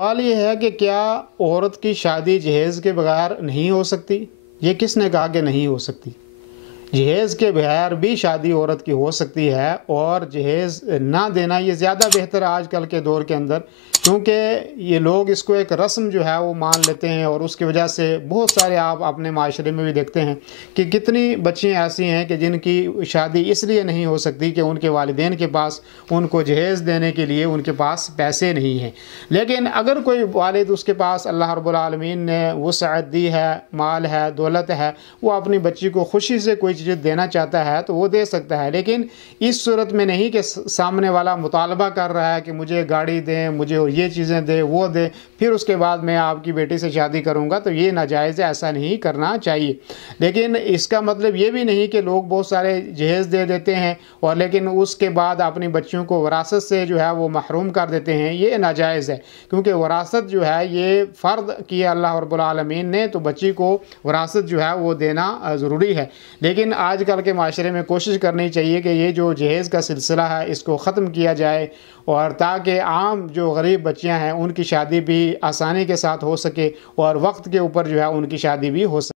सवाल ये है कि क्या औरत की शादी जहेज़ के बगैर नहीं हो सकती? ये किसने कहा कि नहीं हो सकती? जहेज़ के बगैर भी शादी औरत की हो सकती है, और जहेज़ ना देना ये ज़्यादा बेहतर है आजकल के दौर के अंदर, क्योंकि ये लोग इसको एक रस्म जो है वो मान लेते हैं, और उसकी वजह से बहुत सारे आप अपने माशरे में भी देखते हैं कि कितनी बच्चियाँ ऐसी हैं कि जिनकी शादी इसलिए नहीं हो सकती कि उनके वालिदैन के पास उनको जहेज़ देने के लिए उनके पास पैसे नहीं हैं। लेकिन अगर कोई वालिद, उसके पास अल्लाह रब्बुल आलमीन ने वुसअत दी है, माल है, दौलत है, वो अपनी बच्ची को खुशी से कोई चीज़ देना चाहता है तो वो दे सकता है। लेकिन इस सूरत में नहीं कि सामने वाला मुतालबा कर रहा है कि मुझे गाड़ी दें, मुझे ये चीज़ें दें, वो दें, फिर उसके बाद मैं आपकी बेटी से शादी करूँगा, तो ये नाजायज़ है, ऐसा नहीं करना चाहिए। लेकिन इसका मतलब ये भी नहीं कि लोग बहुत सारे जहेज़ दे देते हैं और लेकिन उसके बाद अपनी बच्चियों को विरासत से जो है वो महरूम कर देते हैं, ये नाजायज़ है। क्योंकि विरासत जो है ये फ़र्द किया अल्लाह रब्बुल आलमीन ने, तो बच्ची को विरासत जो है वो देना ज़रूरी है। लेकिन आजकल के माशरे में कोशिश करनी चाहिए कि ये जो जहेज़ का सिलसिला है इसको ख़त्म किया जाए, और ताकि आम जो गरीब बच्चियां हैं उनकी शादी भी आसानी के साथ हो सके और वक्त के ऊपर जो है उनकी शादी भी हो सके।